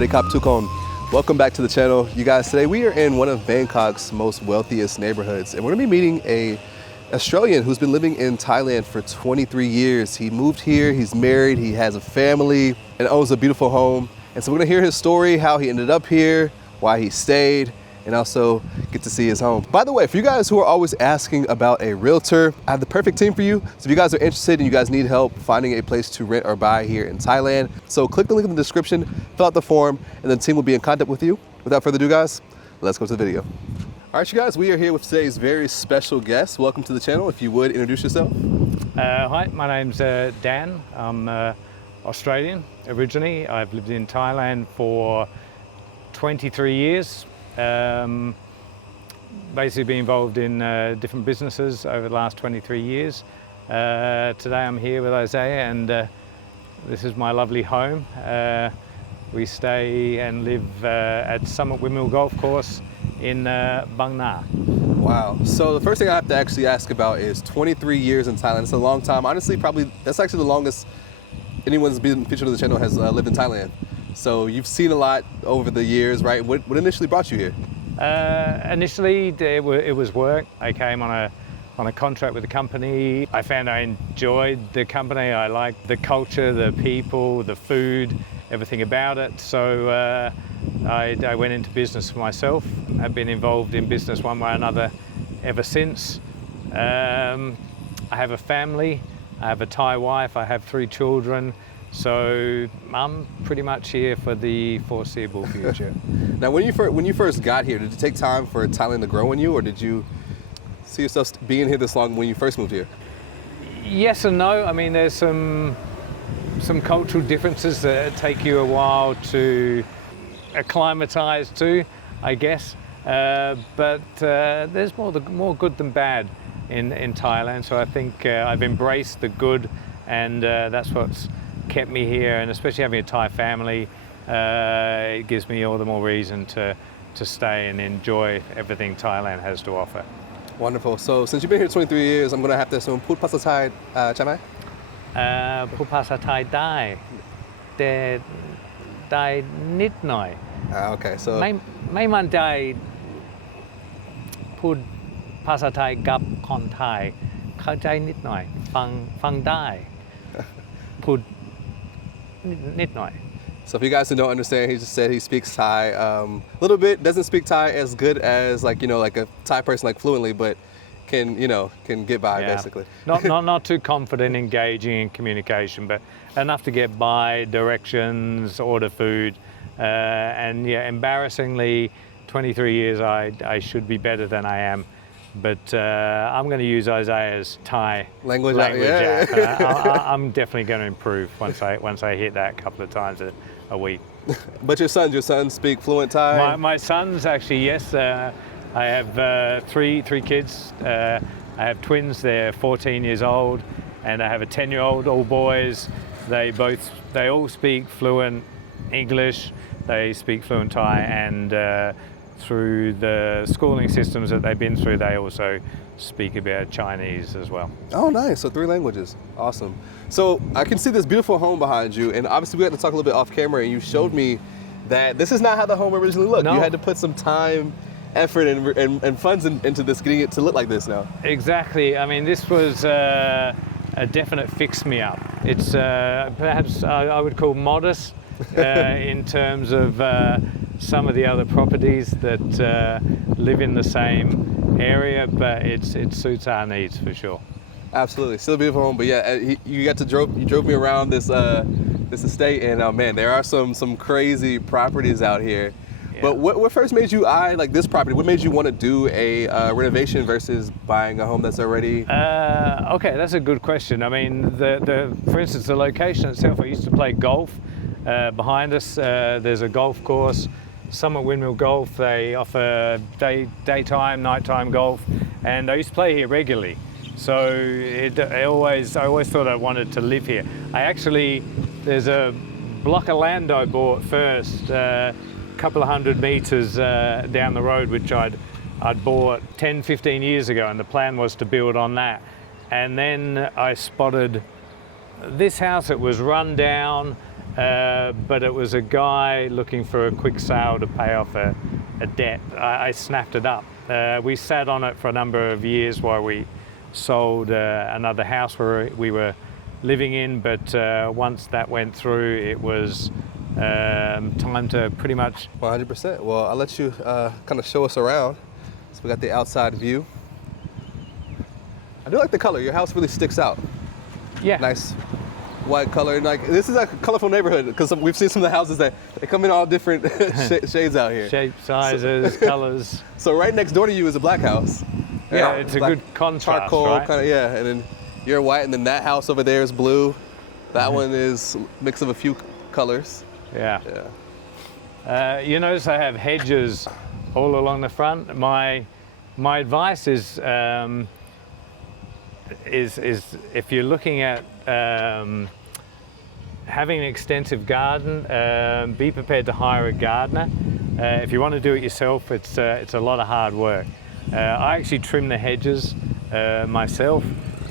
Sawadee Kap Tukon. Welcome back to the channel. You guys, today we are in one of Bangkok's most wealthiest neighborhoods, and we're gonna be meeting a Australian who's been living in Thailand for 23 years. He moved here, he's married, he has a family, and owns a beautiful home. And so we're gonna hear his story, how he ended up here, why he stayed, and also get to see his home. By the way, for you guys who are always asking about a realtor, I have the perfect team for you. So if you guys are interested and you guys need help finding a place to rent or buy here in Thailand, so click the link in the description, fill out the form, and the team will be in contact with you. Without further ado, guys, let's go to the video. All right, you guys, we are here with today's very special guest. Welcome to the channel. If you would, introduce yourself. Hi, my name's Dan. I'm Australian originally. I've lived in Thailand for 23 years. Basically been involved in different businesses over the last 23 years. Today I'm here with Isaiah, and this is my lovely home. We stay and live at Summit Windmill Golf Course in Bang Na. Wow. So the first thing I have to actually ask about is 23 years in Thailand. It's a long time. Honestly, probably that's actually the longest anyone's been featured on the channel has lived in Thailand. So you've seen a lot over the years, right? What initially brought you here? Initially, it was work. I came on a contract with the company. I found I enjoyed the company. I liked the culture, the people, the food, everything about it. So I went into business for myself. I've been involved in business one way or another ever since. I have a family. I have a Thai wife. I have 3 children. So I'm pretty much here for the foreseeable future. Now, when you first got here, did it take time for Thailand to grow in you, or did you see yourself being here this long when you first moved here? Yes and no. I mean, there's some cultural differences that take you a while to acclimatize to, I guess. But there's more good than bad in Thailand. So I think I've embraced the good, and that's what's kept me here. And especially having a Thai family, it gives me all the more reason to stay and enjoy everything Thailand has to offer. Wonderful. So since you've been here 23 years, I'm going to have to assume Put Pasa Thai, ใช่ไหม? พูดภาษาไทยได้แต่ได้นิดหน่อย Okay, so ไม่มั่นใจพูดภาษาไทยกับคนไทยเข้าใจนิดหน่อยฟังได้พูดนิดหน่อย So if you guys who don't understand, he just said he speaks Thai a little bit. Doesn't speak Thai as good as like a Thai person like fluently, but can get by basically. Not too confident engaging in communication, but enough to get by, directions, order food, and yeah, embarrassingly, 23 years I should be better than I am. But I'm going to use Isaiah's Thai language app. I'm definitely going to improve once I hit that a couple of times a week. But your sons speak fluent Thai? My sons actually, yes. I have three kids. I have twins. They're 14 years old, and I have a 10-year-old. All boys. They all speak fluent English. They speak fluent Thai, and through the schooling systems that they've been through, they also speak a bit of Chinese as well. Oh, nice. So 3 languages. Awesome. So I can see this beautiful home behind you, and obviously we had to talk a little bit off camera, and you showed me that this is not how the home originally looked. No. You had to put some time, effort, and funds into this, getting it to look like this now. Exactly. I mean, this was a definite fix-me-up. It's perhaps I would call modest in terms of some of the other properties that live in the same area, but it suits our needs for sure. Absolutely, still a beautiful home. But yeah, you drove me around this estate, and man, there are some crazy properties out here. Yeah. But what first made you eye like this property? What made you want to do a renovation versus buying a home that's already? Okay, that's a good question. I mean, for instance, the location itself. I used to play golf. Behind us, there's a golf course. Summit Windmill Golf. They offer daytime, nighttime golf, and I used to play here regularly. So I always thought I wanted to live here. There's a block of land I bought first, a couple of 100 meters down the road, which I'd bought 10, 15 years ago, and the plan was to build on that. And then I spotted this house. It was run down. but it was a guy looking for a quick sale to pay off a debt. I snapped it up. We sat on it for a number of years while we sold another house where we were living in, but once that went through, it was time to pretty much... 100%. Well, I'll let you kind of show us around. So we got the outside view. I do like the color. Your house really sticks out. Yeah. Nice white color. And like, this is a colorful neighborhood because we've seen some of the houses that they come in all different shades out here. Shapes, sizes, colors. So right next door to you is a black house. Yeah, it's a good contrast, charcoal, right? kind of, yeah. And then you're white, and then that house over there is blue. That one is a mix of a few colors. Yeah. You notice I have hedges all along the front. My advice is if you're looking at having an extensive garden, be prepared to hire a gardener. If you want to do it yourself, it's a lot of hard work. I actually trim the hedges myself,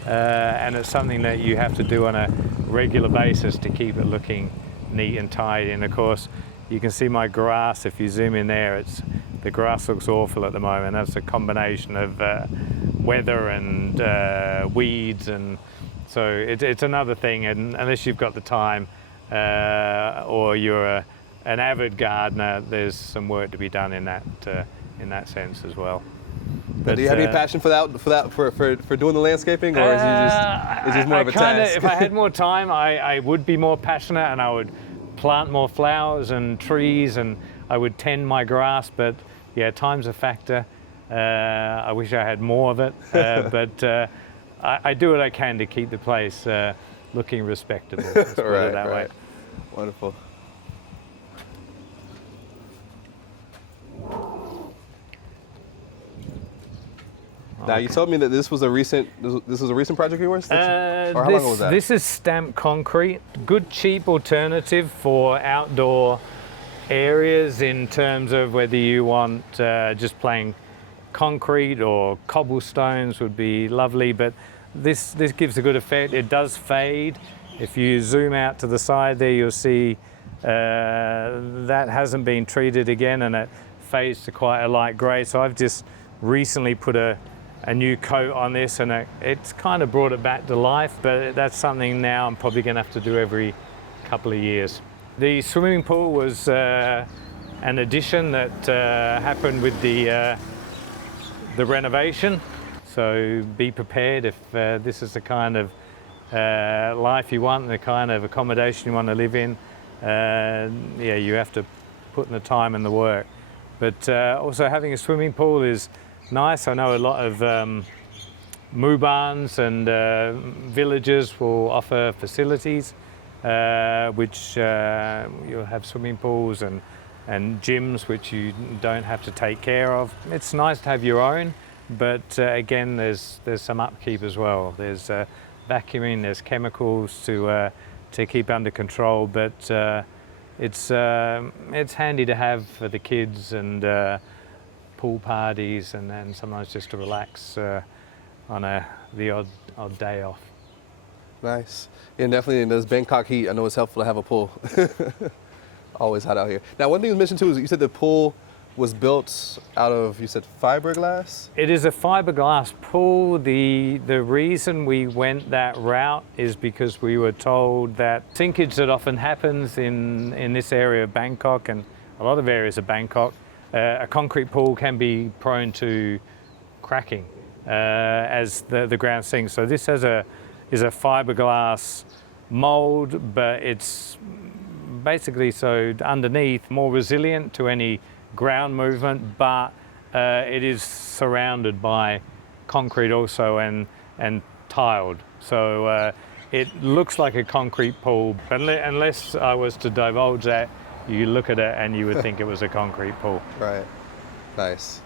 and it's something that you have to do on a regular basis to keep it looking neat and tidy. And of course, you can see my grass. If you zoom in there, the grass looks awful at the moment. That's a combination of weather and weeds, and so it's another thing. And unless you've got the time or you're an avid gardener, there's some work to be done in that sense as well. But do you have any passion for doing the landscaping, or is it just more of a task? If I had more time, I would be more passionate, and I would plant more flowers and trees, and I would tend my grass. But yeah, time's a factor. I wish I had more of it, but I do what I can to keep the place looking respectable. Let's put it that way. Wonderful. Now you told me that this was a recent project of yours? Or how long ago was that? This is stamped concrete. Good cheap alternative for outdoor areas in terms of whether you want just plain concrete or cobblestones would be lovely, but this gives a good effect. It does fade. If you zoom out to the side there, you'll see that hasn't been treated again, and it fades to quite a light grey. So I've just recently put a new coat on this, and it's kind of brought it back to life, but that's something now I'm probably going to have to do every couple of years. The swimming pool was an addition that happened with the renovation, so be prepared if this is the kind of life you want, the kind of accommodation you want to live in. Yeah, you have to put in the time and the work. But also having a swimming pool is nice. I know a lot of mubans and villages will offer facilities which you'll have swimming pools and gyms which you don't have to take care of. It's nice to have your own, but again, there's some upkeep as well. There's vacuuming, there's chemicals to keep under control, but it's handy to have for the kids and pool parties, and then sometimes just to relax on the odd day off. Nice. Yeah, definitely in this Bangkok heat, I know it's helpful to have a pool. Always hot out here. Now, one thing you mentioned too is you said the pool was built out of, you said fiberglass? It is a fiberglass pool. The reason we went that route is because we were told that sinkage that often happens in this area of Bangkok and a lot of areas of Bangkok, a concrete pool can be prone to cracking as the ground sinks. So this is a fiberglass mold, but it's basically so underneath more resilient to any ground movement, but it is surrounded by concrete also and tiled. So it looks like a concrete pool, but unless I was to divulge that, you look at it and you would think it was a concrete pool. Right. Nice.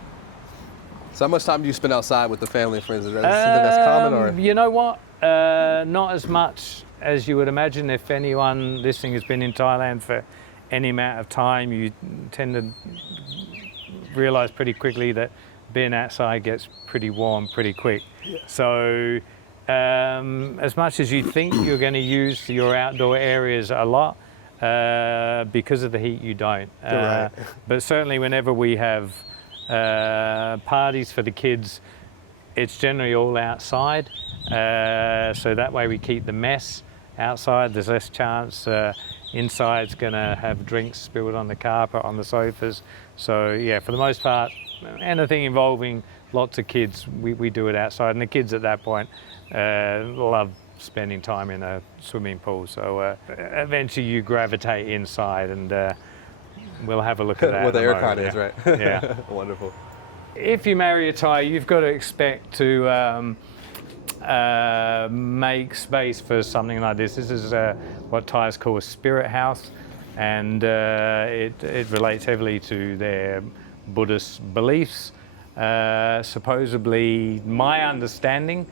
So how much time do you spend outside with the family and friends? Is that something that's common? Or? You know what? Not as much as you would imagine. If anyone listening has been in Thailand for any amount of time, you tend to realize pretty quickly that being outside gets pretty warm pretty quick. Yeah. So as much as you think you're going to use your outdoor areas a lot, Because of the heat, you don't. Right. But certainly, whenever we have parties for the kids, it's generally all outside. So that way we keep the mess outside. There's less chance inside's going to have drinks spilled on the carpet, on the sofas. So yeah, for the most part, anything involving lots of kids, we do it outside. And the kids at that point love spending time in a swimming pool. So eventually you gravitate inside, and we'll have a look at that. Where the aircon is, right? Yeah. Wonderful. If you marry a Thai, you've got to expect to make space for something like this. This is what Thais call a spirit house, and it relates heavily to their Buddhist beliefs. Supposedly, my understanding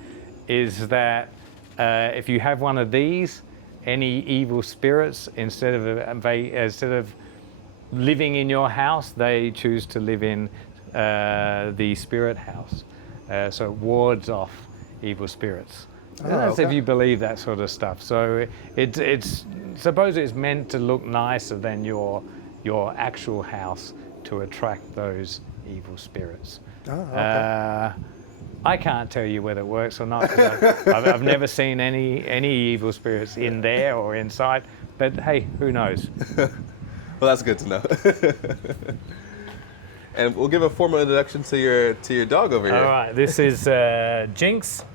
is that if you have one of these, any evil spirits, instead of living in your house, they choose to live in the spirit house. So it wards off evil spirits. That's okay. if you believe that sort of stuff. So it's suppose it's meant to look nicer than your actual house to attract those evil spirits. Oh, okay. I can't tell you whether it works or not. I've never seen any evil spirits in there or inside. But hey, who knows? Well, that's good to know. And we'll give a formal introduction to your dog over here. All right, this is Jinx,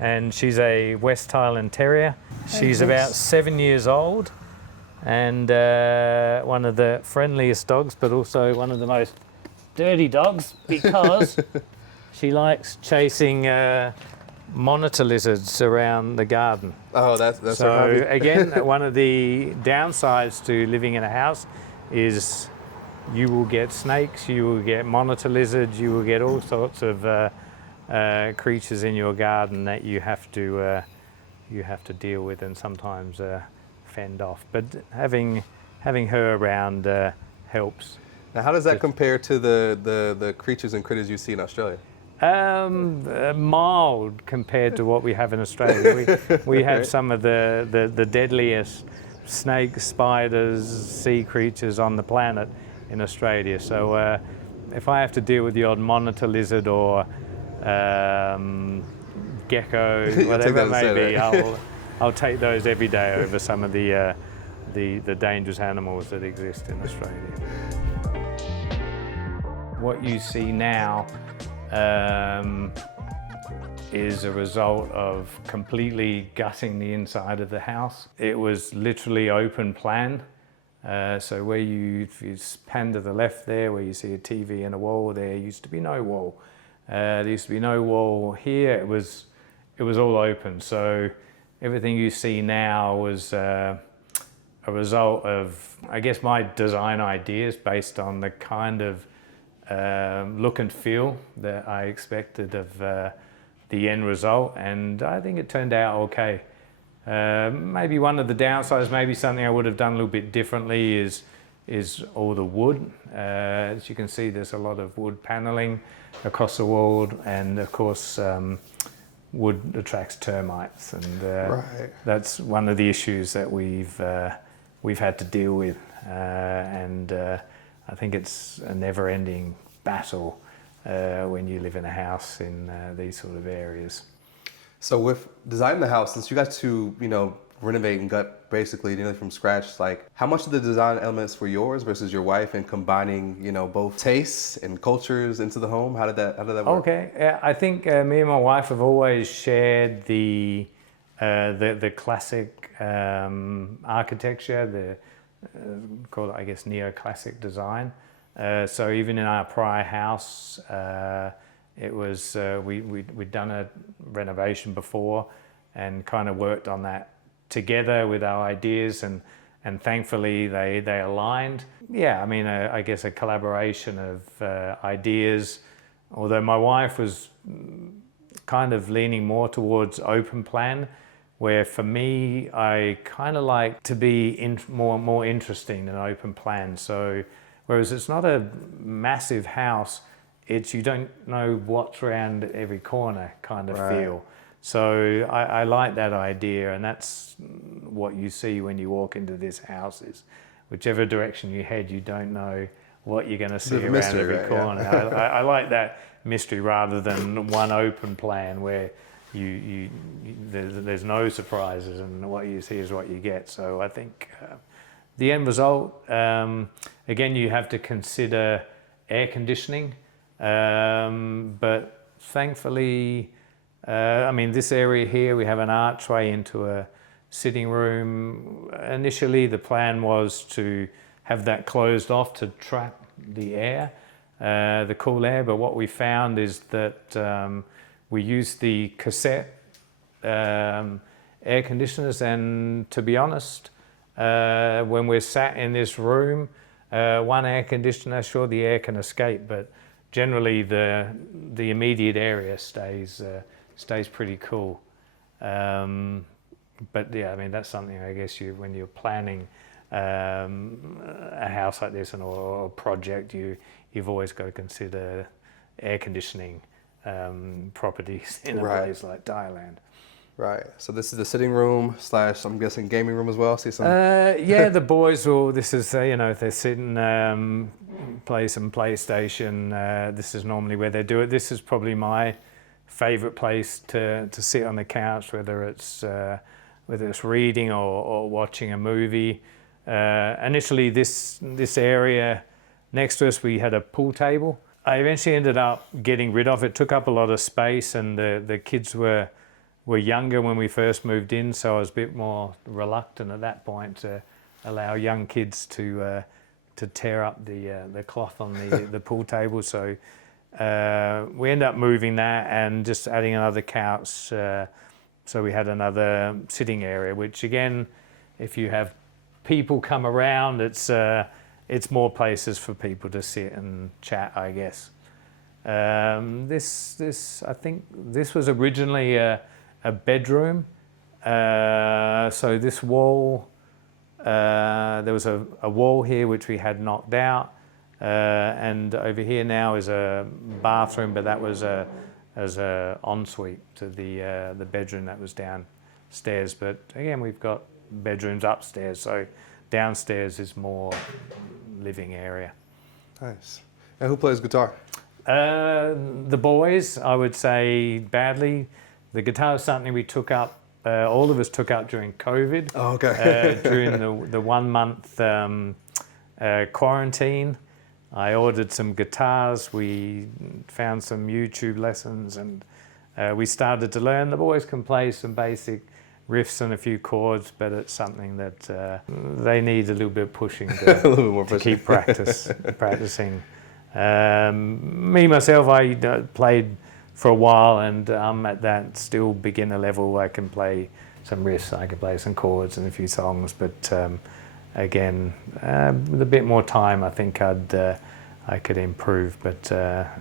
and she's a West Thailand Terrier. She's about 7 years old, and one of the friendliest dogs, but also one of the most dirty dogs, because she likes chasing monitor lizards around the garden. Oh, that's her So hobby. again, one of the downsides to living in a house is you will get snakes, you will get monitor lizards, you will get all sorts of creatures in your garden that you have to deal with and sometimes fend off. But having her around helps. Now, how does that compare to the creatures and critters you see in Australia? Mild compared to what we have in Australia. We have some of the deadliest snakes, spiders, sea creatures on the planet in Australia. So if I have to deal with the odd monitor lizard or gecko, whatever it may be, right? I'll take those every day over some of the dangerous animals that exist in Australia. What you see now is a result of completely gutting the inside of the house. It was literally open plan. So where if you pan to the left there, where you see a TV and a wall, there used to be no wall. There used to be no wall here. It was all open. So everything you see now was a result of, I guess, my design ideas based on the kind of look and feel that I expected of the end result, and I think it turned out okay. Maybe one of the downsides, maybe something I would have done a little bit differently is all the wood. As you can see, there's a lot of wood paneling across the wall, and of course wood attracts termites, and Right. that's one of the issues that we've had to deal with, and I think it's a never-ending battle when you live in a house in these sort of areas. So with designing the house, since you got to, renovate and gut basically nearly from scratch, like how much of the design elements were yours versus your wife, and combining, both tastes and cultures into the home? How did that work? Okay, I think me and my wife have always shared the classic architecture, the call it, I guess, neoclassic design. So even in our prior house, it was we'd done a renovation before and kind of worked on that together with our ideas, and thankfully they aligned. Yeah, I mean, I guess a collaboration of ideas. Although my wife was kind of leaning more towards open plan, where for me, I kind of like to be more interesting than open plan. So whereas it's not a massive house, you don't know what's around every corner kind of Right. feel. So I like that idea, and that's what you see when you walk into this house is whichever direction you head, you don't know what you're going to see around mystery, every right? corner. Yeah. I like that mystery rather than one open plan where there's no surprises and what you see is what you get. So I think the end result, again, you have to consider air conditioning, but thankfully, I mean, this area here, we have an archway into a sitting room. Initially, the plan was to have that closed off to trap the air, the cool air, but what we found is that we used the cassette air conditioners, and to be honest, when we're sat in this room, one air conditioner, sure, the air can escape, but generally the immediate area stays pretty cool. But yeah, I mean, that's something I guess when you're planning a house like this or a project, you've always got to consider air conditioning properties in a place like Thailand. Right. So this is the sitting room / I'm guessing gaming room as well. See some. Yeah, the boys will. This is if they're sitting, play some PlayStation. This is normally where they do it. This is probably my favorite place to sit on the couch, whether it's reading or watching a movie. Initially, this area next to us, we had a pool table. I eventually ended up getting rid of it. It took up a lot of space, and the kids were younger when we first moved in, so I was a bit more reluctant at that point to allow young kids to tear up the cloth on the pool table. So we ended up moving that and just adding another couch. So we had another sitting area, which again, if you have people come around, it's more places for people to sit and chat, I guess. This I think this was originally a bedroom. So this wall, there was a wall here which we had knocked out, and over here now is a bathroom, but that was as a ensuite to the bedroom that was downstairs. But again, we've got bedrooms upstairs, so downstairs is more living area. Nice. And who plays guitar? The boys, I would say badly. The guitar is something we took up, all of us took up during COVID. Oh, okay. During the 1 month quarantine. I ordered some guitars, we found some YouTube lessons, and we started to learn. The boys can play some basic riffs and a few chords, but it's something that they need a little bit of pushing A little bit more to pushing. keep practicing. Me, myself, I played for a while, and I'm at that still beginner level. I can play some riffs, I can play some chords and a few songs, but again, with a bit more time, I think I could improve. But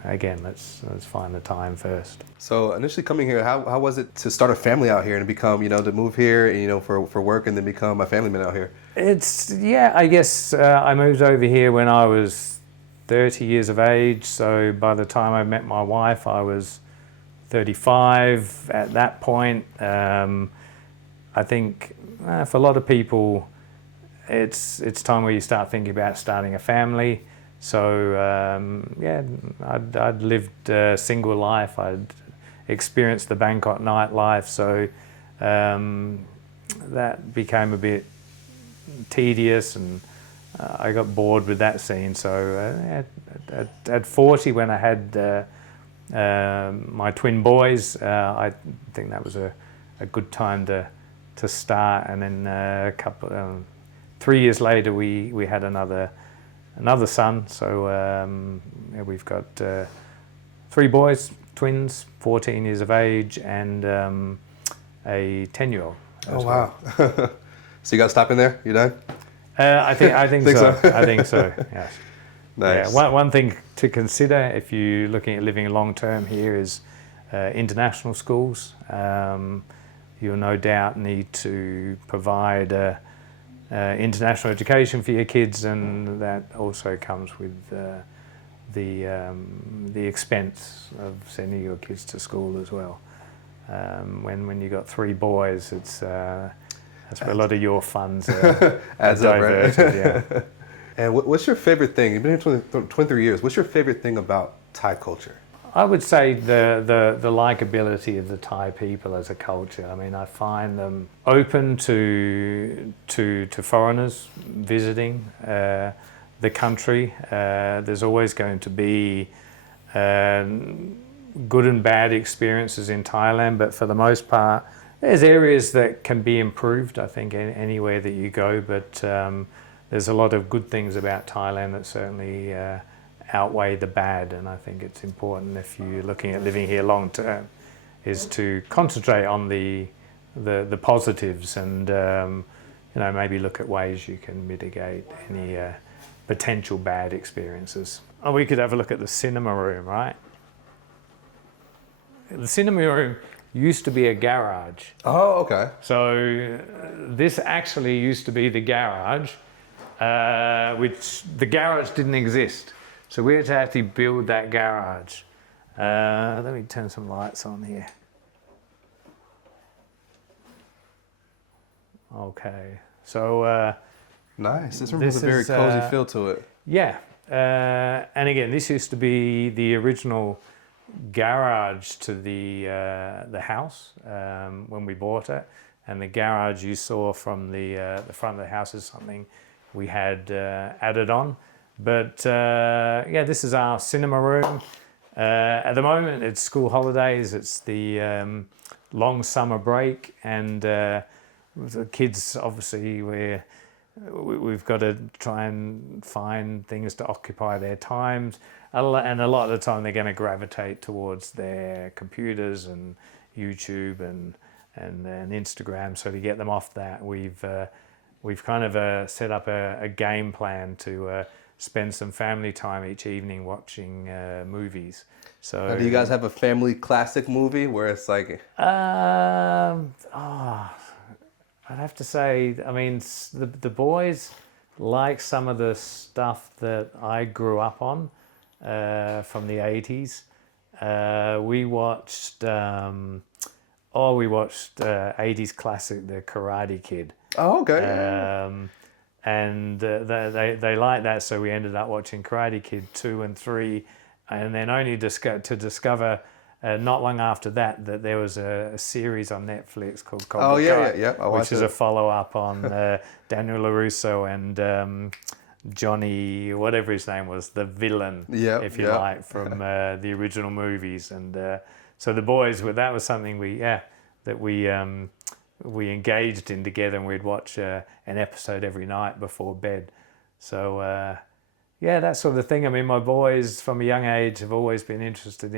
again, let's find the time first. So initially coming here, how was it to start a family out here and become, to move here, and, for work, and then become a family man out here? I guess I moved over here when I was 30 years of age. So by the time I met my wife, I was 35 at that point. I think for a lot of people, it's time where you start thinking about starting a family. So I'd lived a single life. I'd experienced the Bangkok nightlife. So that became a bit tedious, and I got bored with that scene. So at 40, when I had my twin boys, I think that was a good time to start. And then 3 years later, we had another son. So we've got 3 boys, twins, 14 years of age, and a 10-year-old. Oh, wow. So you got to stop in there? You done? I think so. I think so, yes. Nice. Yeah, one thing to consider if you're looking at living long term here is international schools. You'll no doubt need to provide international education for your kids, and that also comes with the expense of sending your kids to school as well. When you got 3 boys, it's that's where a lot of your funds are Adds up, right? diverted. Yeah. And what's your favorite thing? You've been here 23 years. What's your favorite thing about Thai culture? I would say the likability of the Thai people as a culture. I mean, I find them open to foreigners visiting the country. There's always going to be good and bad experiences in Thailand, but for the most part, there's areas that can be improved, I think, anywhere that you go, but there's a lot of good things about Thailand that certainly outweigh the bad, and I think it's important if you're looking at living here long term is to concentrate on the positives and maybe look at ways you can mitigate any potential bad experiences. Oh, we could have a look at the cinema room, right? The cinema room used to be a garage. Oh, okay. So this actually used to be the garage, which the garage didn't exist. So we had to actually build that garage. Let me turn some lights on here. Okay, so nice. This room has a very cozy feel to it. Yeah, and again, this used to be the original garage to the house when we bought it, and the garage you saw from the front of the house is something we had added on. But yeah, this is our cinema room. At the moment, it's school holidays. It's the long summer break, and the kids obviously we've got to try and find things to occupy their times, and a lot of the time they're going to gravitate towards their computers and YouTube and Instagram. So to get them off that, we've kind of set up a game plan to spend some family time each evening watching movies. So do you guys have a family classic movie where it's like? I'd have to say, I mean, the boys like some of the stuff that I grew up on from the 80s. We watched 80s classic, The Karate Kid. Oh, okay. And they liked that, so we ended up watching Karate Kid 2 and 3, and then only to discover not long after that there was a series on Netflix called Cobra Kai, which is a follow-up on Daniel LaRusso and Johnny, whatever his name was, the villain, if you like, from the original movies. And so the boys, that was something we engaged in together, and we'd watch an episode every night before bed. So yeah, that sort of thing. I mean, my boys from a young age have always been interested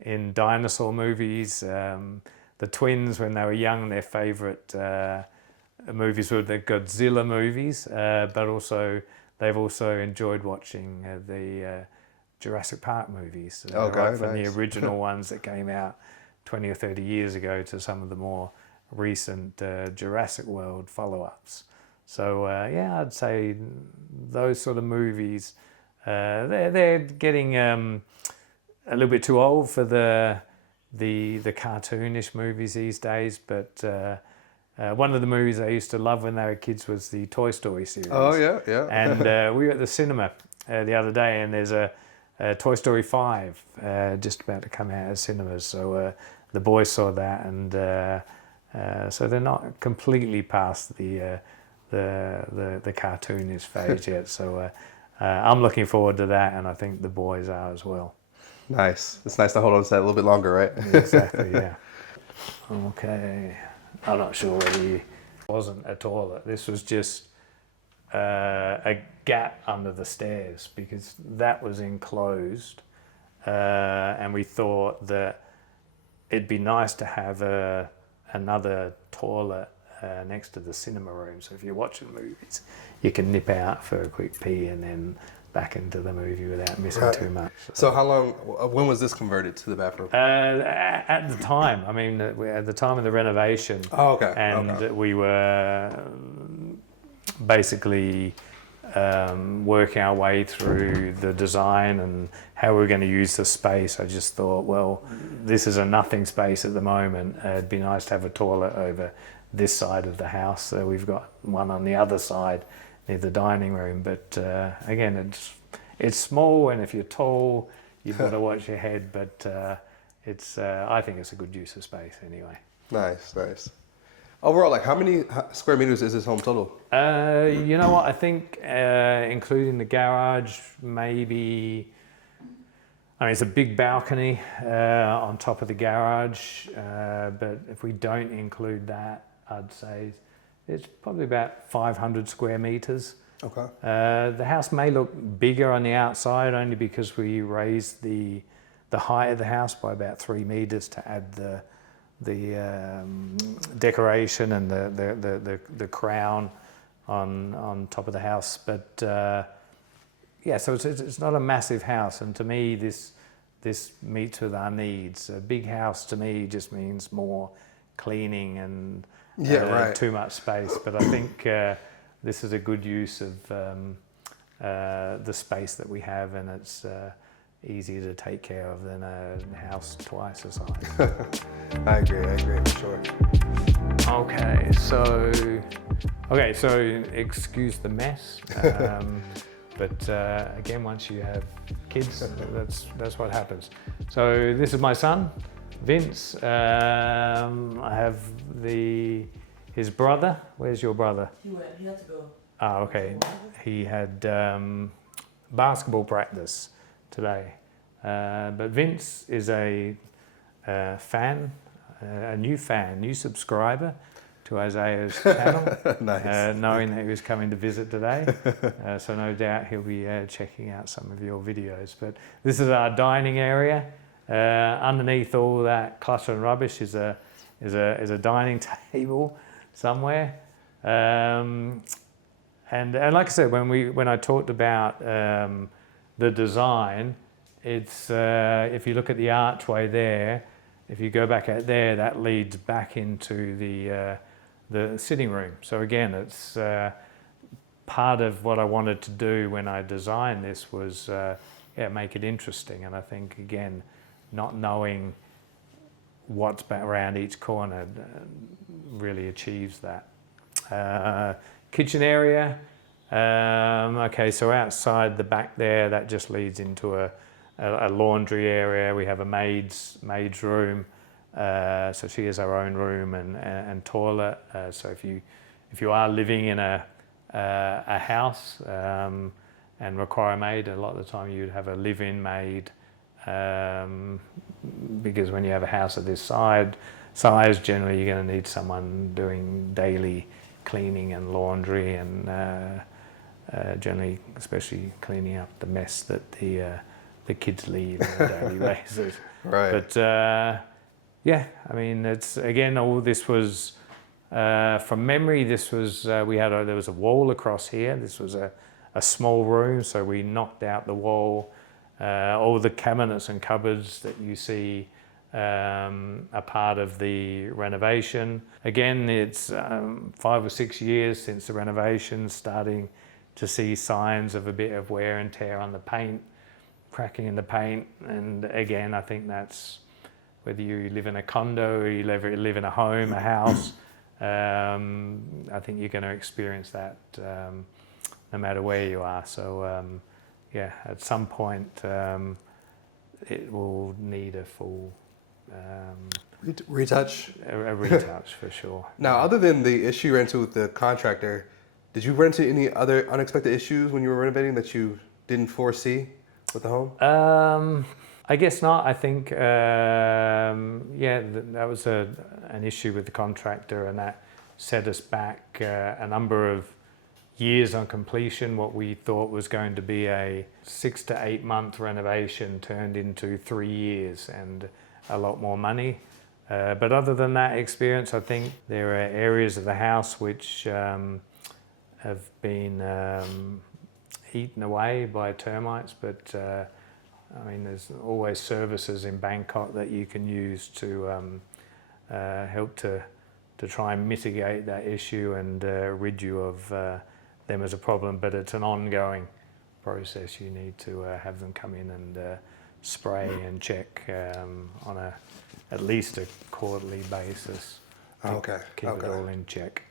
in dinosaur movies. The twins, when they were young, their favourite movies were the Godzilla movies, but also they've also enjoyed watching the Jurassic Park movies, right from the original ones that came out 20 or 30 years ago to some of the more recent Jurassic World follow-ups. So yeah, I'd say those sort of movies, they're getting a little bit too old for the cartoonish movies these days. But one of the movies I used to love when they were kids was the Toy Story series. Oh yeah, yeah. And we were at the cinema the other day, and there's a Toy Story 5 just about to come out of cinemas. So the boys saw that, and so they're not completely past the cartoonish phase yet. So I'm looking forward to that, and I think the boys are as well. Nice. It's nice to hold on to that a little bit longer, right? Exactly, yeah. Okay. I'm not sure whether it wasn't a toilet. This was just a gap under the stairs, because that was enclosed, and we thought that it'd be nice to have another toilet next to the cinema room. So if you're watching movies, you can nip out for a quick pee and then back into the movie without missing too much. So how long, when was this converted to the bathroom? At the time, I mean, at the time of the renovation. Oh, okay. And we were basically working our way through the design and how we're going to use the space, I just thought, well, this is a nothing space at the moment. It'd be nice to have a toilet over this side of the house. So we've got one on the other side near the dining room. But again, it's small, and if you're tall, you've got to watch your head. But I think it's a good use of space anyway. Nice, nice. Overall, like how many square meters is this home total? You know what? I think including the garage, maybe. I mean, it's a big balcony on top of the garage, but if we don't include that, I'd say it's probably about 500 square meters. Okay. The house may look bigger on the outside only because we raised the height of the house by about 3 meters to add the decoration and the crown on top of the house. But yeah, so it's not a massive house, and to me this meets with our needs. A big house to me just means more cleaning and too much space. But I think this is a good use of the space that we have, and it's easier to take care of than a house twice the size. I agree for sure. Okay, so excuse the mess. But again, once you have kids, that's what happens. So this is my son, Vince. I have his brother. Where's your brother? He had to go. Ah, okay. He had basketball practice today. But Vince is a fan, a new subscriber to Isaiah's channel. Nice. Knowing that he was coming to visit today. So no doubt he'll be checking out some of your videos. But this is our dining area. Underneath all that clutter and rubbish is a dining table somewhere. And like I said, when I talked about the design, it's if you look at the archway there, if you go back out there, that leads back into the sitting room. So again, it's part of what I wanted to do when I designed this was make it interesting. And I think again, not knowing what's around each corner really achieves that. Kitchen area. Okay, so outside the back there, that just leads into a laundry area. We have a maid's room. So she has her own room and toilet. So if you are living in a house and require a maid, a lot of the time you'd have a live-in maid, because when you have a house of this size, generally you're going to need someone doing daily cleaning and laundry and generally, especially cleaning up the mess that the kids leave on a daily basis. Right. But yeah, I mean, it's again, all this was from memory. This was there was a wall across here. This was a small room, so we knocked out the wall. All the cabinets and cupboards that you see are part of the renovation. Again, it's 5 or 6 years since the renovation, starting to see signs of a bit of wear and tear on the paint, cracking in the paint. And again, I think that's whether you live in a condo or you live in a home, a house, I think you're going to experience that no matter where you are. So yeah, at some point it will need a full retouch. A retouch for sure. Now, other than the issue you ran into with the contractor, did you run into any other unexpected issues when you were renovating that you didn't foresee with the home? I guess not. I think, that was an issue with the contractor, and that set us back a number of years on completion. What we thought was going to be a 6 to 8 month renovation turned into 3 years and a lot more money. But other than that experience, I think there are areas of the house which have been eaten away by termites, but I mean, there's always services in Bangkok that you can use to help to try and mitigate that issue and rid you of them as a problem, but it's an ongoing process. You need to have them come in and spray and check on at least a quarterly basis to keep it all in check.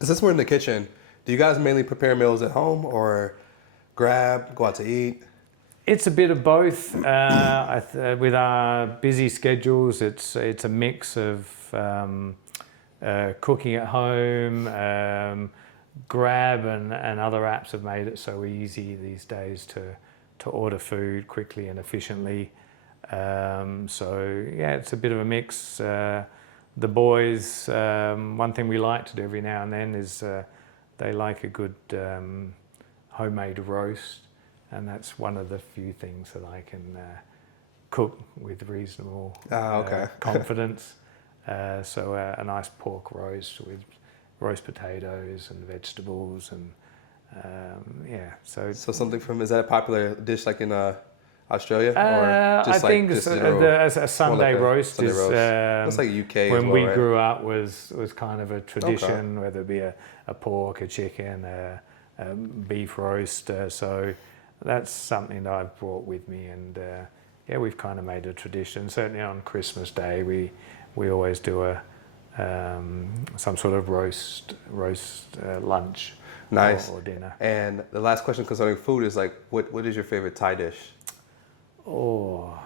Since we're in the kitchen, do you guys mainly prepare meals at home or go out to eat? It's a bit of both. With our busy schedules, it's a mix of cooking at home. Grab and other apps have made it so easy these days to order food quickly and efficiently. So yeah, it's a bit of a mix. The boys, one thing we like to do every now and then is they like a good homemade roast, and that's one of the few things that I can cook with reasonable confidence. So a nice pork roast with roast potatoes and vegetables and So something from, is that a popular dish like in Australia? Or just I think a Sunday roast is that's like UK when as well, we right? grew up was kind of a tradition, whether it be a pork, a chicken, a beef roast. So that's something that I've brought with me, and we've kind of made a tradition. Certainly on Christmas Day, we always do some sort of roast lunch. Nice. Or dinner. And the last question concerning food is like, what is your favorite Thai dish? Oh,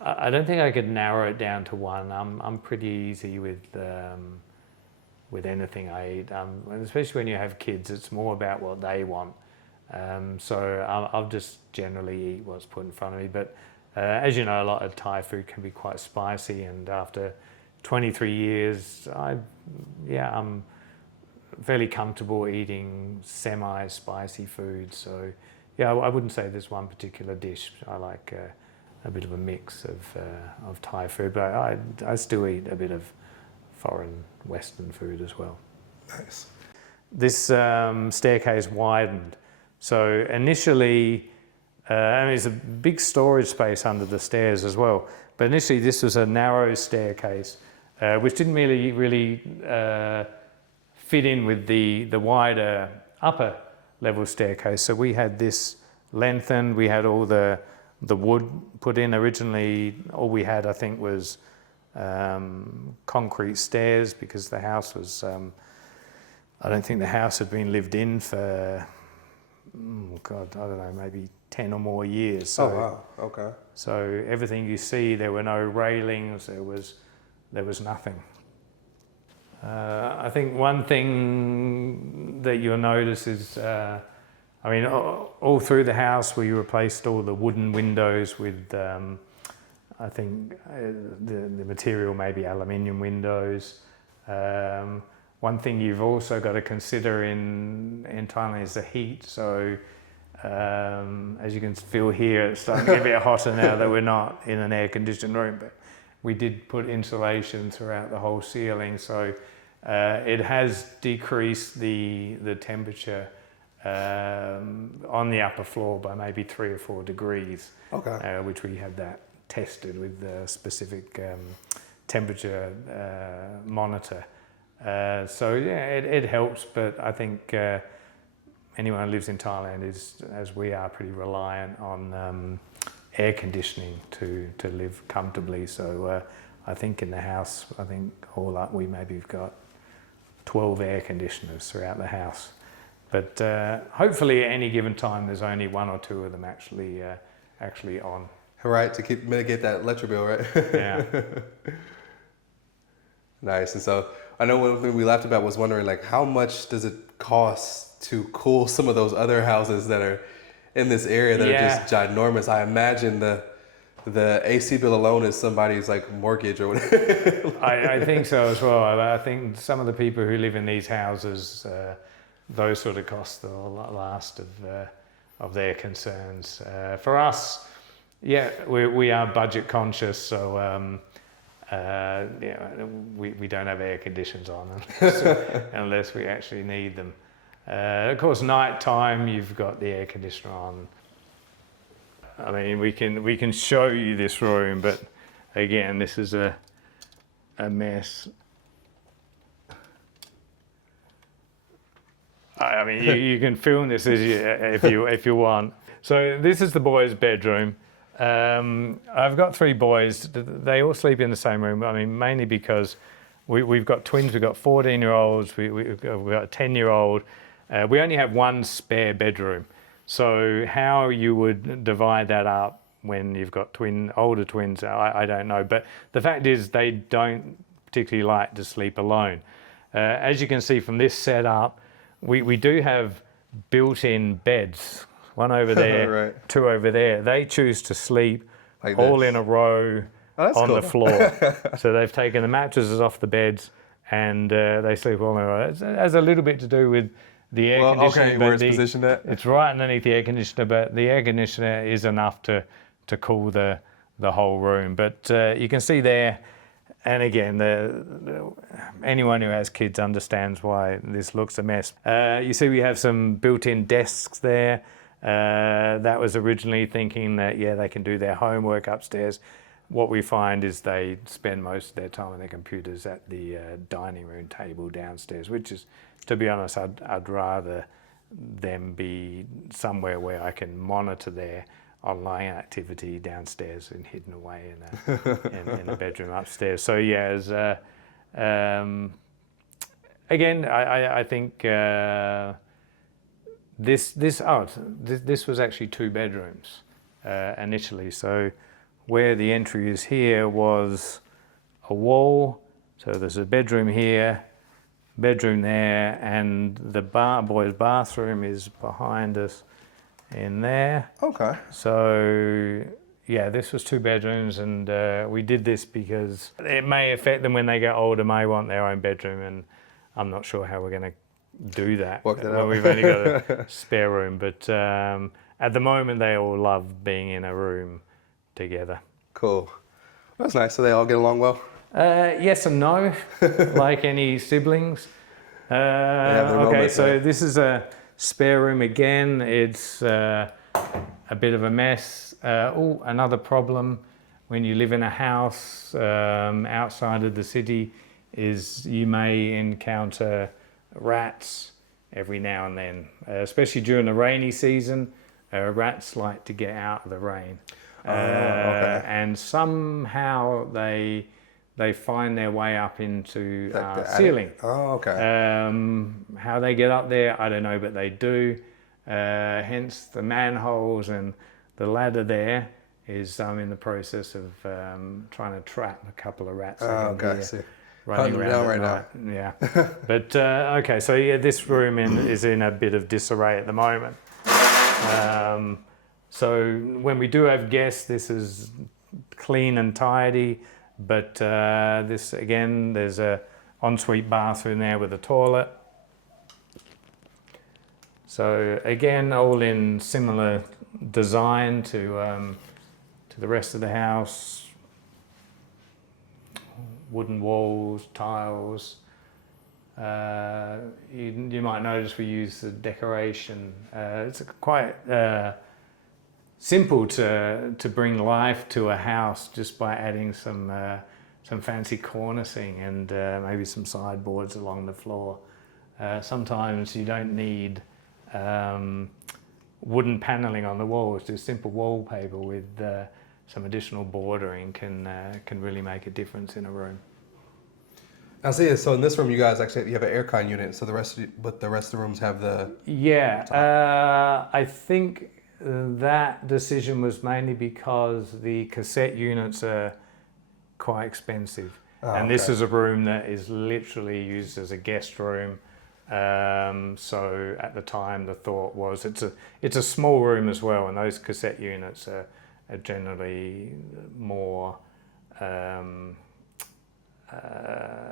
I don't think I could narrow it down to one. I'm pretty easy with anything I eat, and especially when you have kids, it's more about what they want. So I'll just generally eat what's put in front of me. But as you know, a lot of Thai food can be quite spicy, and after 23 years, I'm fairly comfortable eating semi-spicy food. So I wouldn't say there's one particular dish. I like a bit of a mix of Thai food, but I still eat a bit of foreign Western food as well. Nice. This staircase widened. So initially, it's a big storage space under the stairs as well. But initially this was a narrow staircase, which didn't really fit in with the wider upper level staircase. So we had this lengthened, we had all the wood put in. Originally, all we had, I think, was concrete stairs, because the house was, I don't think the house had been lived in for, I don't know, maybe 10 or more years. So, oh, wow, okay. So everything you see, there were no railings, there was nothing. I think one thing that you'll notice is, all through the house we replaced all the wooden windows with, I think the material may be aluminium windows. One thing you've also got to consider in Thailand is the heat. So as you can feel here, it's starting to get a bit hotter now that we're not in an air-conditioned room, but we did put insulation throughout the whole ceiling, so it has decreased the temperature on the upper floor by maybe 3 or 4 degrees. Okay. Which we had that tested with a specific temperature monitor. So it helps, but I think anyone who lives in Thailand is, as we are, pretty reliant on air conditioning to live comfortably. So I think in the house, all up we maybe have got 12 air conditioners throughout the house. But hopefully at any given time there's only 1 or 2 of them actually on. Right, to mitigate that electric bill, right? Yeah. Nice. And so I know one thing we laughed about was wondering, like, how much does it cost to cool some of those other houses that are in this area that are just ginormous? I imagine the AC bill alone is somebody's like mortgage or whatever. I think so as well. I think some of the people who live in these houses, those sort of costs are the last of their concerns. For us, we are budget conscious, so we don't have air conditions on unless we actually need them. Of course, night time you've got the air conditioner on. I mean, we can show you this room, but again, this is a mess. I mean, you can film this if you want. So this is the boys' bedroom. I've got 3 boys. They all sleep in the same room. I mean, mainly because we've got twins. We've got 14-year-olds. We've got a 10-year-old. We only have 1 spare bedroom. So how you would divide that up when you've got older twins, I don't know. But the fact is they don't particularly like to sleep alone. As you can see from this setup, we do have built-in beds. 1 over there, Right. 2 over there. They choose to sleep Like all this. in a row on cool. the floor. So they've taken the mattresses off the beds and they sleep all in a row. It has a little bit to do with the air conditioning. Okay, but where it's positioned at? It's right underneath the air conditioner, but the air conditioner is enough to cool the whole room. But you can see there, and again, anyone who has kids understands why this looks a mess. You see we have some built-in desks there. That was originally thinking that, yeah, they can do their homework upstairs. What we find is they spend most of their time on their computers at the dining room table downstairs, which is, to be honest, I'd rather them be somewhere where I can monitor their online activity downstairs and hidden away in a bedroom upstairs. So yeah, again, I think this was actually 2 bedrooms initially. So where the entry is here was a wall. So there's a bedroom here, bedroom there, and the boys' bathroom is behind us in there. Okay. So yeah, this was 2 bedrooms, and we did this because it may affect them when they get older, may want their own bedroom, and I'm not sure how we're going to do that Work that when out. we've only got a spare room. But at the moment, they all love being in a room together. Cool. That's nice. So they all get along well? Yes and no, like any siblings. their Okay, moments, so yeah. this is a spare room again. It's a bit of a mess. Another problem when you live in a house outside of the city is you may encounter rats every now and then, especially during the rainy season. Rats like to get out of the rain. Okay. And somehow they find their way up into Like the attic? ceiling. Oh, okay. How they get up there, I don't know, but they do. Hence the manholes, and the ladder there is in the process of trying to trap a couple of rats. Okay, I see. Running Hunting around them down at night. Yeah. But okay, so yeah, this room is in a bit of disarray at the moment. So when we do have guests, this is clean and tidy. But this again, there's a ensuite bathroom there with a toilet. So again, all in similar design to the rest of the house. Wooden walls, tiles. You might notice we use the decoration. It's quite simple to bring life to a house just by adding some fancy cornicing and maybe some sideboards along the floor. Sometimes you don't need wooden paneling on the walls. Just simple wallpaper with some additional bordering can really make a difference in a room. I see. So in this room, you have an aircon unit. So the rest of the rooms have the. Yeah, I think that decision was mainly because the cassette units are quite expensive, and this okay. is a room that is literally used as a guest room. So at the time, the thought was it's a small room as well, and those cassette units are generally more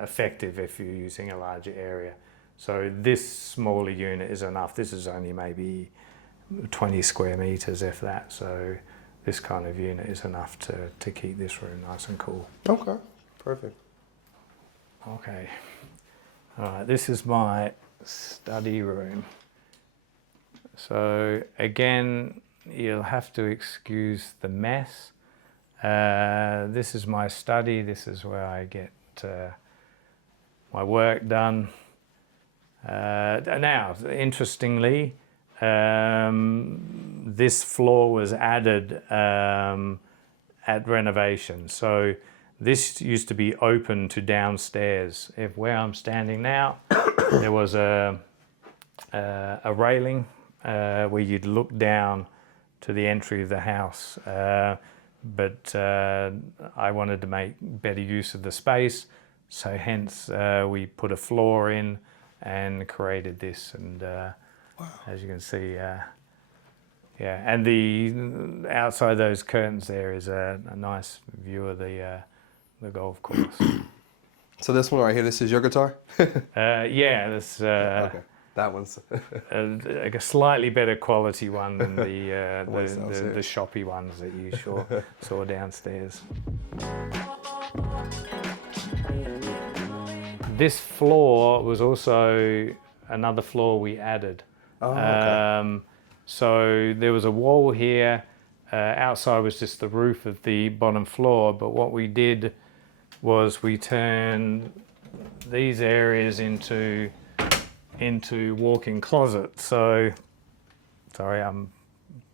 effective if you're using a larger area. So this smaller unit is enough. This is only maybe 20 square meters, if that. So this kind of unit is enough to keep this room nice and cool. Okay, perfect. Okay. All right, this is my study room. So again, you'll have to excuse the mess. This is my study. This is where I get my work done. Now, interestingly, this floor was added at renovation. So this used to be open to downstairs. Where I'm standing now, there was a railing where you'd look down to the entry of the house. But I wanted to make better use of the space, so hence we put a floor in and created this. And wow. As you can see, yeah, and the outside those curtains there is a nice view of the golf course. So this one right here, this is your guitar? Yeah, this. Okay. That one's like a slightly better quality one than the shoppy ones that you saw downstairs. This floor was also another floor we added. Oh, okay. So there was a wall here. Outside was just the roof of the bottom floor. But what we did was we turned these areas into walk-in closets. So, sorry, I'm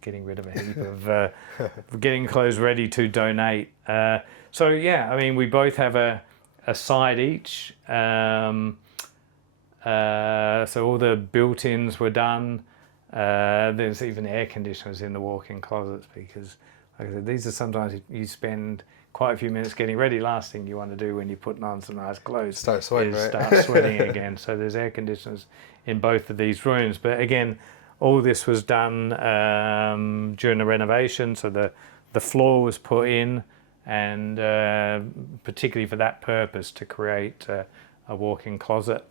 getting rid of a heap of getting clothes ready to donate. So yeah, I mean, we both have a side each. So all the built-ins were done. There's even air conditioners in the walk-in closets because, like I said, these are sometimes you spend quite a few minutes getting ready. Last thing you want to do when you're putting on some nice clothes start sweating, is right? start sweating again. So there's air conditioners in both of these rooms. But again, all this was done during the renovation. So the floor was put in, and particularly for that purpose, to create a walk-in closet.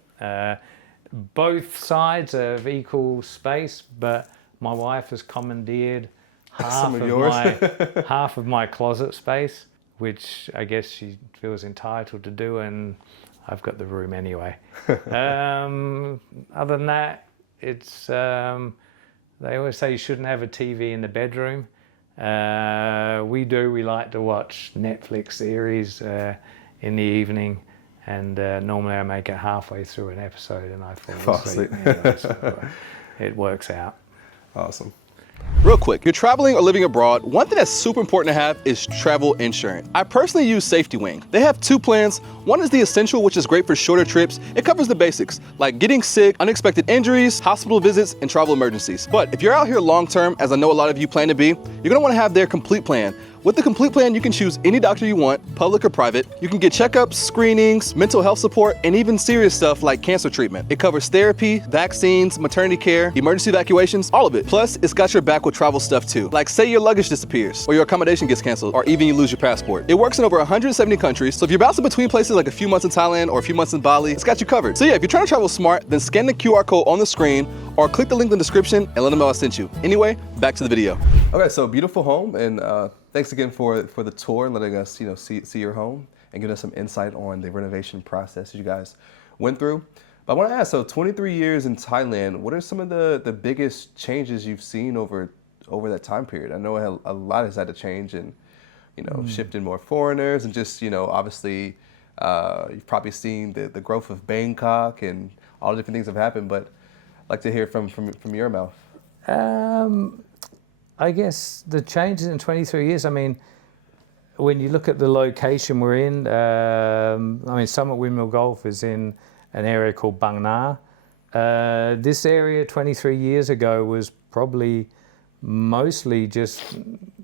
Both sides are of equal space, but my wife has commandeered half of my closet space, which I guess she feels entitled to do, and I've got the room anyway. Other than that, it's they always say you shouldn't have a TV in the bedroom. We do. We like to watch Netflix series in the evening, and normally I make it halfway through an episode and I fall asleep. Anyway, so it works out. Awesome. Real quick, you're traveling or living abroad, one thing that's super important to have is travel insurance. I personally use Safety Wing. They have two plans. One is the Essential, which is great for shorter trips. It covers the basics, like getting sick, unexpected injuries, hospital visits, and travel emergencies. But if you're out here long term, as I know a lot of you plan to be, you're gonna wanna have their Complete Plan. With the Complete Plan, you can choose any doctor you want, public or private. You can get checkups, screenings, mental health support, and even serious stuff like cancer treatment. It covers therapy, vaccines, maternity care, emergency evacuations, all of it. Plus, it's got your back with travel stuff too. Like say your luggage disappears, or your accommodation gets canceled, or even you lose your passport. It works in over 170 countries, so if you're bouncing between places like a few months in Thailand or a few months in Bali, it's got you covered. So yeah, if you're trying to travel smart, then scan the QR code on the screen, or click the link in the description and let them know I sent you. Anyway, back to the video. Okay, so beautiful home, and thanks again for the tour and letting us, see your home and giving us some insight on the renovation process you guys went through. But I want to ask, so 23 years in Thailand, what are some of the biggest changes you've seen over that time period? I know a lot has had to change, and shifting more foreigners, and just obviously you've probably seen the growth of Bangkok and all the different things have happened. But I'd like to hear from your mouth. I guess the changes in 23 years, I mean, when you look at the location we're in, Summit Windmill Golf is in an area called Bang Na. This area 23 years ago was probably mostly just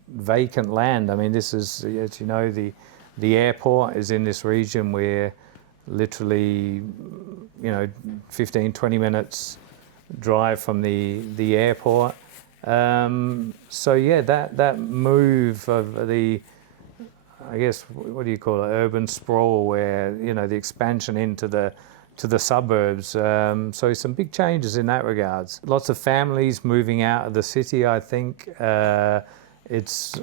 vacant land. I mean, this is, as you know, the airport is in this region where literally, 15, 20 minutes drive from the airport. So yeah, that move of the, I guess, what do you call it, urban sprawl, where the expansion into the suburbs. So some big changes in that regards. Lots of families moving out of the city. I think it's,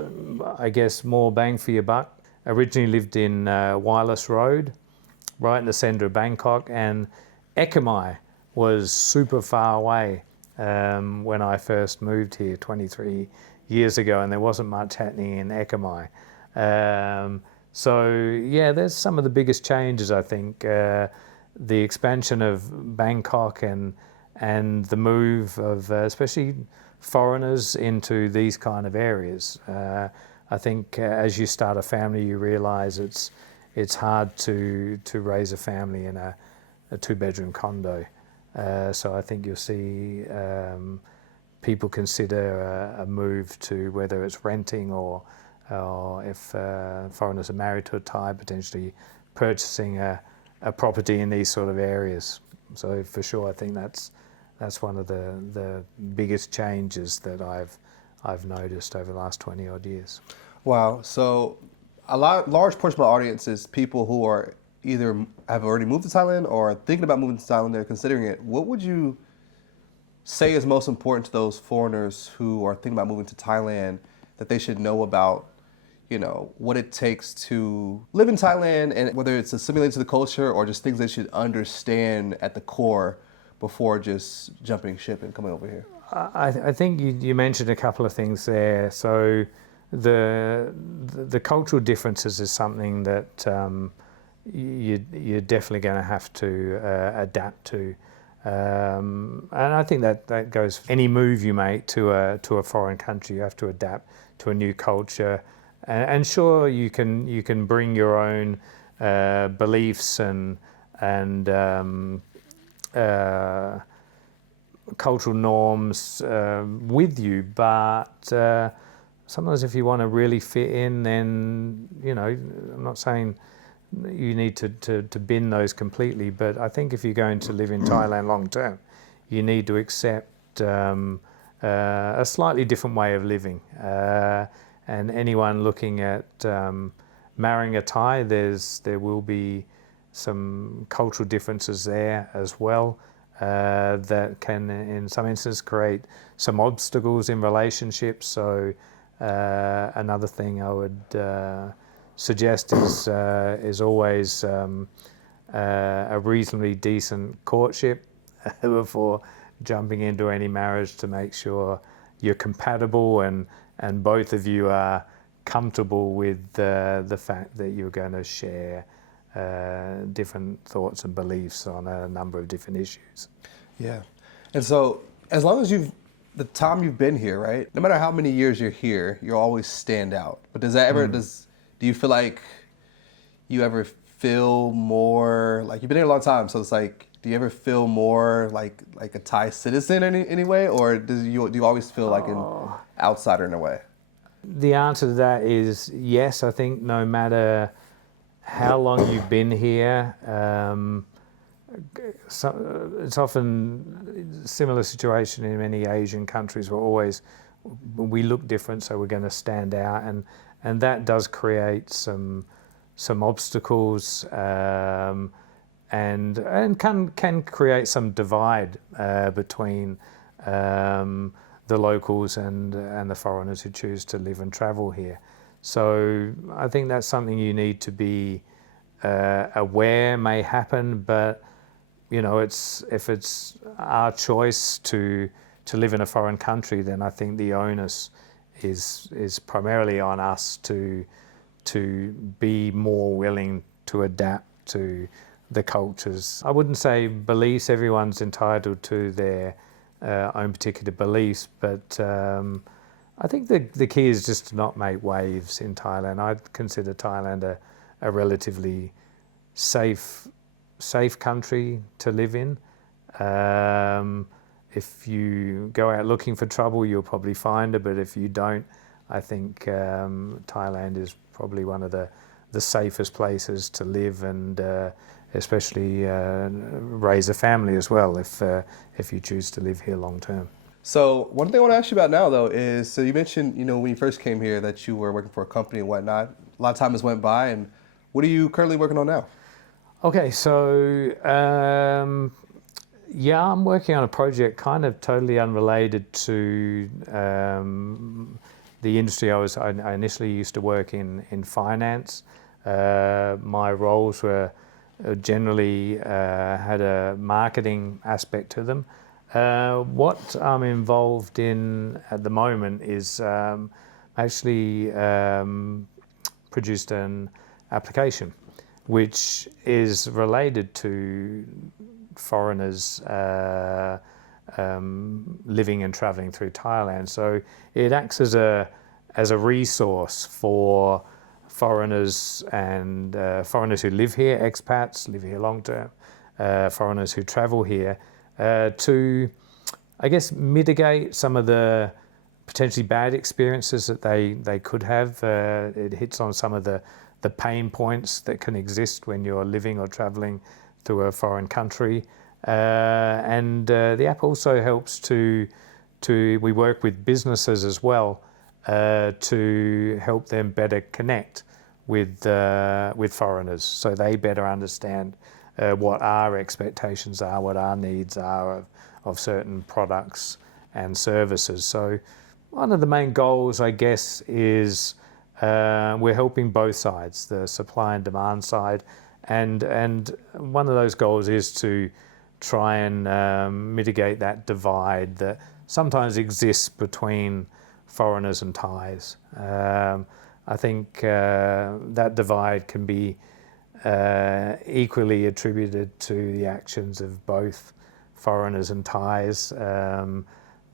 I guess, more bang for your buck. Originally lived in Wireless Road, right in the centre of Bangkok, and Ekamai was super far away. When I first moved here 23 years ago, and there wasn't much happening in Ekamai. So yeah, there's some of the biggest changes, I think. the expansion of Bangkok and the move of especially foreigners into these kind of areas. I think as you start a family, you realise it's hard to raise a family in a two-bedroom condo. So I think you'll see people consider a move to whether it's renting or if foreigners are married to a Thai, potentially purchasing a property in these sort of areas. So for sure, I think that's one of the biggest changes that I've noticed over the last 20 odd years. Wow. So large portion of my audience is people who are either have already moved to Thailand or are thinking about moving to Thailand. They're considering it. What would you say is most important to those foreigners who are thinking about moving to Thailand that they should know about, what it takes to live in Thailand, and whether it's assimilating to the culture or just things they should understand at the core before just jumping ship and coming over here? I think you mentioned a couple of things there. So the cultural differences is something that you're definitely going to have to adapt to. And I think that goes any move you make to a foreign country, you have to adapt to a new culture. And sure, you can bring your own beliefs and cultural norms with you, but sometimes if you want to really fit in, then I'm not saying you need to bin those completely, but I think if you're going to live in Thailand long term, you need to accept a slightly different way of living. And anyone looking at marrying a Thai, there will be some cultural differences there as well that can, in some instances, create some obstacles in relationships. So another thing I would suggest is always a reasonably decent courtship before jumping into any marriage, to make sure you're compatible and both of you are comfortable with the fact that you're going to share different thoughts and beliefs on a number of different issues. Yeah. And so as long as the time you've been here, right, no matter how many years you're here, you'll always stand out. But does that ever, do you feel like you ever feel more, like you've been here a long time, so it's like, do you ever feel more like a Thai citizen in any way, or do you always feel like an outsider in a way? The answer to that is yes. I think no matter how long you've been here, it's often a similar situation in many Asian countries. We look different, so we're going to stand out, and that does create some obstacles, and can create some divide between the locals and the foreigners who choose to live and travel here. So I think that's something you need to be aware may happen, but if it's our choice to live in a foreign country, then I think the onus is primarily on us to be more willing to adapt to the cultures. I wouldn't say beliefs, everyone's entitled to their own particular beliefs, but I think the key is just to not make waves in Thailand. I'd consider Thailand a relatively safe country to live in. If you go out looking for trouble, you'll probably find it, but if you don't, I think Thailand is probably one of the safest places to live, and especially raise a family as well if you choose to live here long term. So one thing I want to ask you about now, though, is, so you mentioned, when you first came here that you were working for a company and whatnot. A lot of time has went by, and what are you currently working on now? Okay, so I'm working on a project kind of totally unrelated to the industry. I initially used to work in finance. My roles were generally had a marketing aspect to them. What I'm involved in at the moment is actually produced an application which is related to foreigners living and traveling through Thailand. So it acts as a resource for foreigners and foreigners who live here, expats, live here long term, foreigners who travel here, to, I guess, mitigate some of the potentially bad experiences that they could have. It hits on some of the pain points that can exist when you're living or traveling through a foreign country. And the app also helps to we work with businesses as well to help them better connect with foreigners, so they better understand what our expectations are, what our needs are of certain products and services. So one of the main goals, I guess, is we're helping both sides, the supply and demand side, and one of those goals is to try and mitigate that divide that sometimes exists between foreigners and Thais. I think that divide can be equally attributed to the actions of both foreigners and Thais.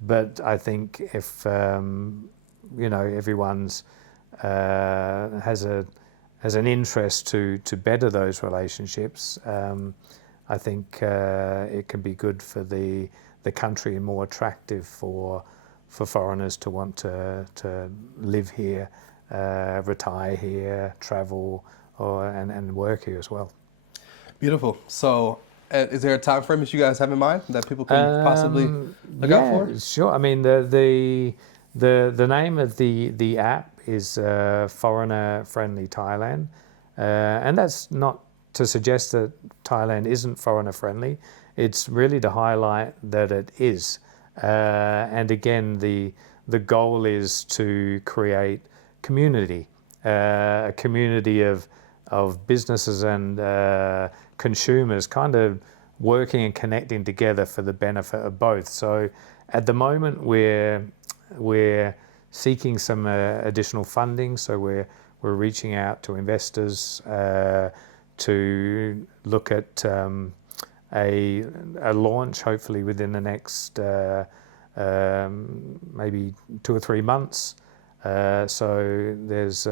But I think if everyone's has an interest to better those relationships, I think it can be good for the country and more attractive for foreigners to want to live here, retire here, travel, and work here as well. Beautiful. So, is there a time frame that you guys have in mind that people can possibly look out for? Sure. I mean, the name of the app is Foreigner Friendly Thailand, and that's not to suggest that Thailand isn't foreigner friendly. It's really to highlight that it is. And again, the goal is to create community, a community of businesses and consumers kind of working and connecting together for the benefit of both. So at the moment we're seeking some additional funding. So we're reaching out to investors to look at a launch hopefully within the next maybe 2 or 3 months. So there's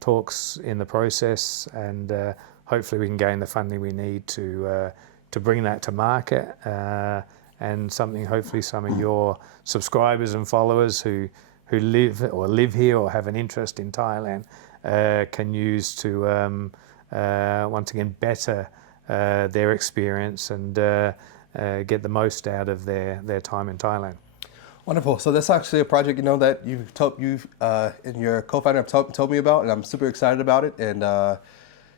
talks in the process, and hopefully we can gain the funding we need to bring that to market, and something hopefully some of your subscribers and followers who live here or have an interest in Thailand can use to once again better their experience and get the most out of their time in Thailand. Wonderful. So that's actually a project, that you've and your co-founder have told me about, and I'm super excited about it. And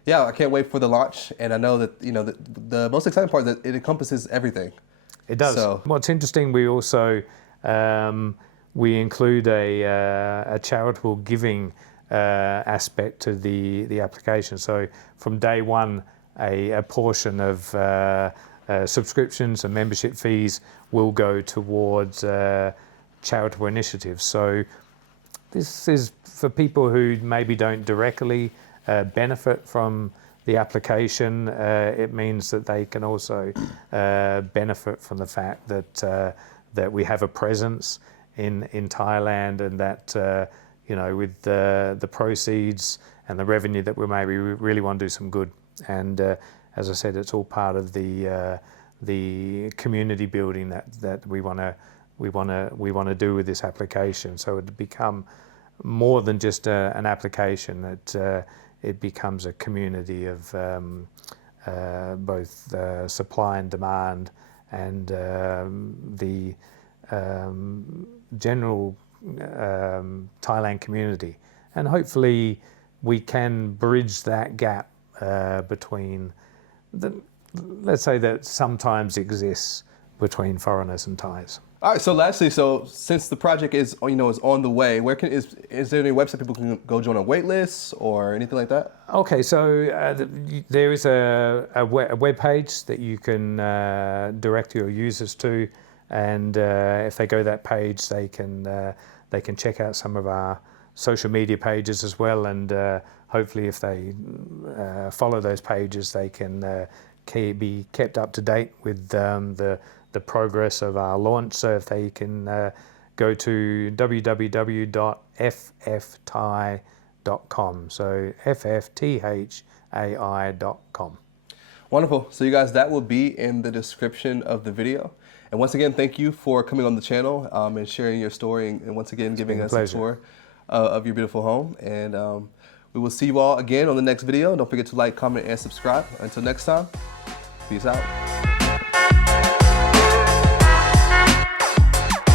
yeah, I can't wait for the launch. And I know that the most exciting part is that it encompasses everything. It does. So, what's interesting, we also we include a charitable giving aspect to the application. So from day one, a portion of subscriptions and membership fees will go towards charitable initiatives. So this is for people who maybe don't directly benefit from the application. It means that they can also benefit from the fact that we have a presence in Thailand, and that with the proceeds and the revenue that we really want to do some good. And as I said, it's all part of the community building that we want to do with this application. So it become more than just an application. It becomes a community of both supply and demand, and the general Thailand community. And hopefully we can bridge that gap between let's say that sometimes exists between foreigners and Thais. All right. So lastly, since the project is on the way, is there any website people can go join a wait list or anything like that? Okay. So there is a web page that you can direct your users to, and if they go to that page, they can check out some of our social media pages as well, and hopefully if they follow those pages, they can be kept up to date with the progress of our launch. So if they can go to www.ffthai.com, so ffthai.com. Wonderful. So you guys, that will be in the description of the video. And once again, thank you for coming on the channel and sharing your story, and once again giving us a tour of your beautiful home. And we will see you all again on the next video. Don't forget to like, comment, and subscribe. Until next time, peace out.